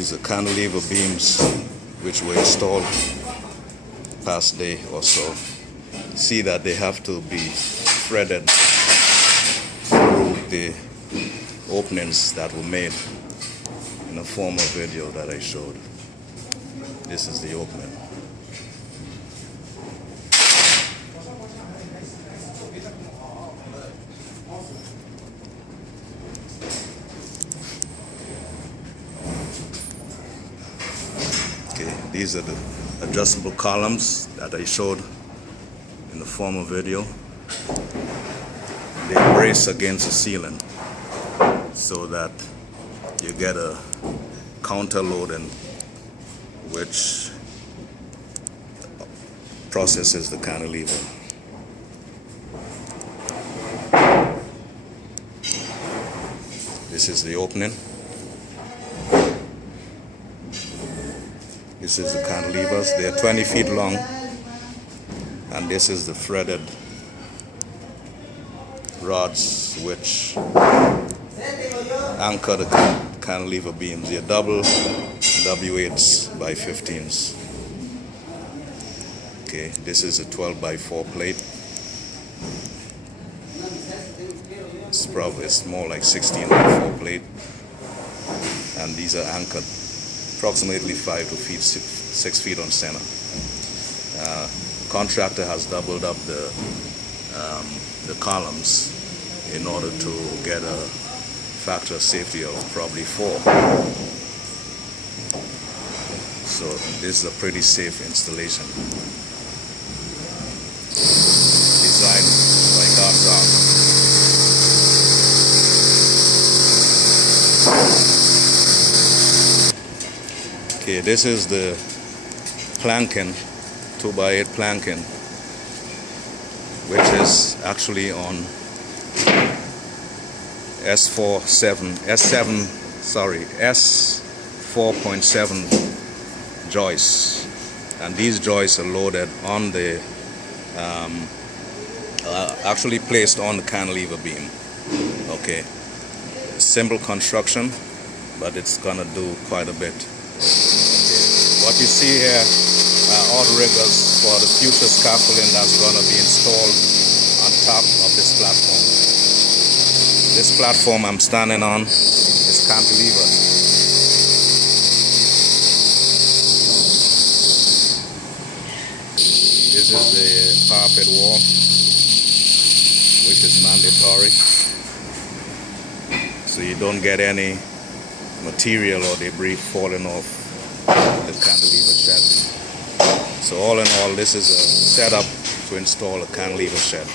These are cantilever beams which were installed past day or so. See that they have to be threaded through the openings that were made in a former video that I showed. This is the opening. Okay, these are the adjustable columns that I showed in the former video. They brace against the ceiling so that you get a counter loading which processes the cantilever. This is the opening. This is the cantilevers. They are 20 feet long, and this is the threaded rods which anchor the cantilever beams. They are double W8s by 15s. Okay, this is a 12 by 4 plate. It's more like 16 by 4 plate, and these are anchored approximately 5 to 6 feet on center. Contractor has doubled up the columns in order to get a factor of safety of probably 4. So this is a pretty safe installation. Designed by Guards Ark. Okay, this is the planking, 2x8 planking, which is actually on S4.7 joists, and these joists are loaded on the actually placed on the cantilever beam. Okay, simple construction, but it's gonna do quite a bit. What you see here are outriggers for the future scaffolding that's going to be installed on top of this platform. This platform I'm standing on is cantilever. This is the parapet wall, which is mandatory, so you don't get any material or debris falling off the cantilever shed. So all in all, this is a setup to install a cantilever shed.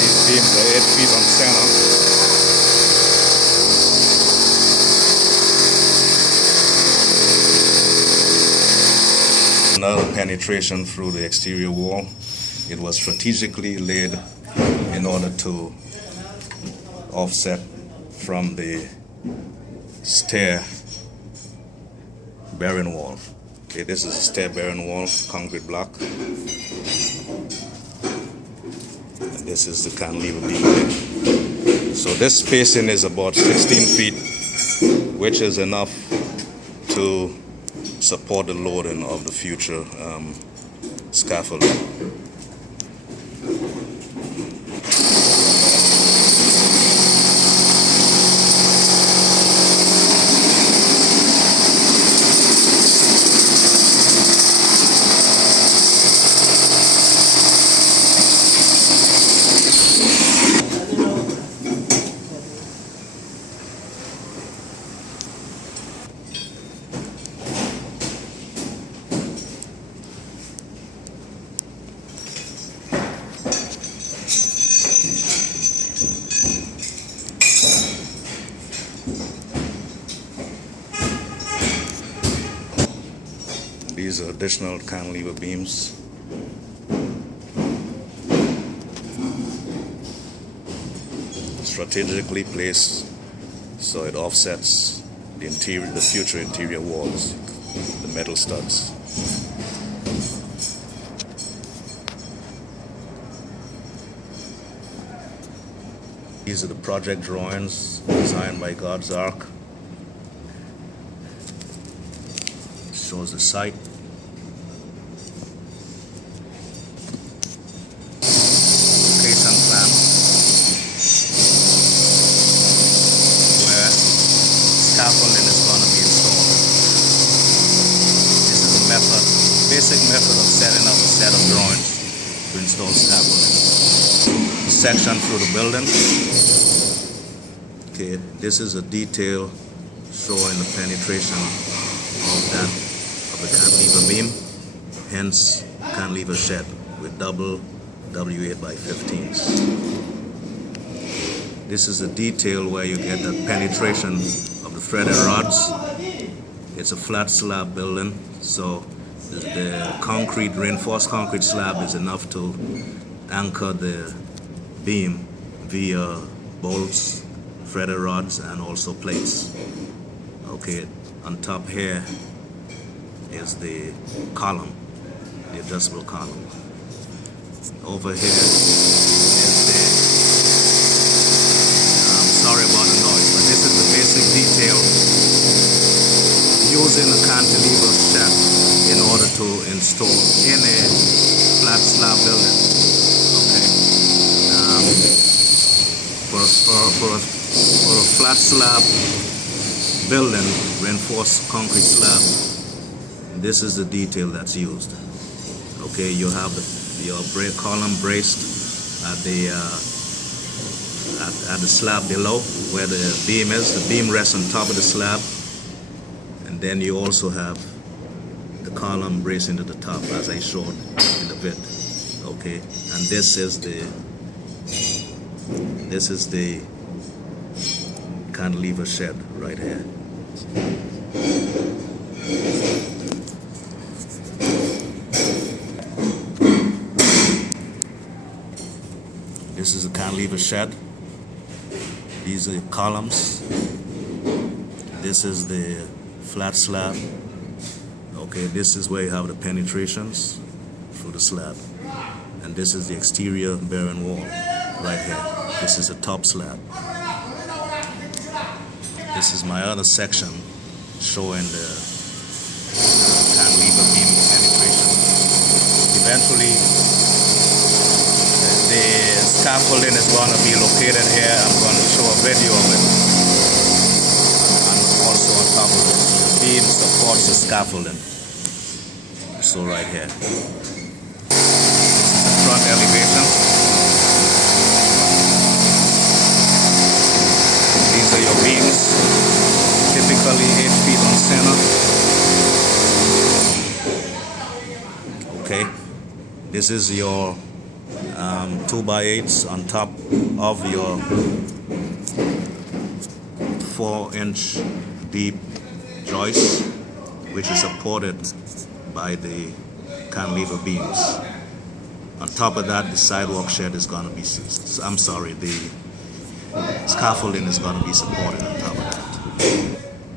These beams are 8 feet on center. Another penetration through the exterior wall. It was strategically laid in order to offset from the stair bearing wall. Okay, this is a stair bearing wall, concrete block. And this is the cantilever beam. So this spacing is about 16 feet, which is enough to support the loading of the future scaffolding. These are additional cantilever beams. Strategically placed so it offsets the future interior walls, the metal studs. These are the project drawings designed by Guards Ark. shows the site. Location plan where scaffolding is going to be installed. This is a method, basic method of setting up a set of drawings to install scaffolding. Section through the building. Okay, this is a detail showing the penetration of the cantilever beam, hence cantilever shed with double W8 by 15s. This is a detail where you get the penetration of the threaded rods. It's a flat slab building, so the concrete, reinforced concrete slab is enough to anchor the beam via bolts, threaded rods, and also plates. Okay, on top here is the column, the adjustable column. Over here is the, I'm sorry about the noise, but this is the basic detail using a cantilever shed in order to install in a flat slab building. Okay, for a flat slab building, reinforced concrete slab, this is the detail that's used. Okay, you have your column braced at the slab below where the beam is. The beam rests on top of the slab, and then you also have the column braced into the top, as I showed in the vid. Okay, and this is the cantilever shed right here. This is a cantilever shed. These are columns. This is the flat slab. Okay, this is where you have the penetrations through the slab. And this is the exterior bearing wall right here. This is the top slab. This is my other section showing the cantilever beam penetration. Eventually, the scaffolding is going to be located here. I'm going to show a video of it, and also on top of it. So the beam supports the scaffolding. So right here. This is the front elevation. These are your beams, typically 8 feet on center. Okay, this is your 2x8s on top of your 4-inch deep joist, which is supported by the cantilever beams. On top of that, the sidewalk shed is going to be, the scaffolding is going to be supported on top of that.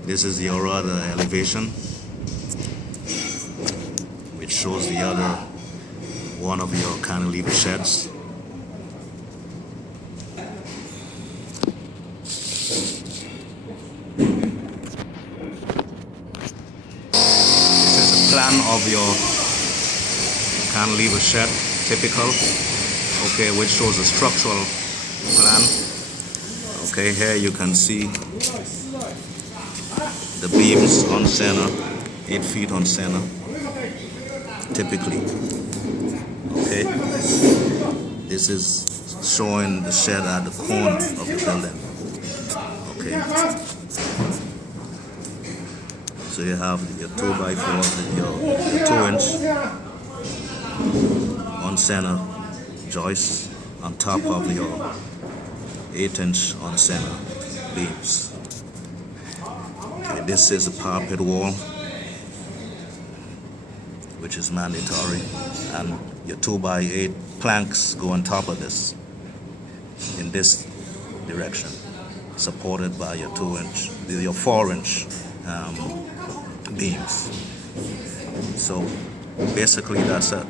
This is your other elevation, which shows the other one of your cantilever sheds. This is a plan of your cantilever shed, typical, okay, which shows a structural plan. Okay, here you can see the beams on center, 8 feet on center, typically. Okay, this is showing the shed at the corner of the building. Okay, so you have your 2x4, your 2-inch on center joist on top of your 8-inch on center beams. Okay, this is a parapet wall, which is mandatory, and your 2x8 planks go on top of this in this direction, supported by your 2-inch, your 4-inch beams. So basically that's it.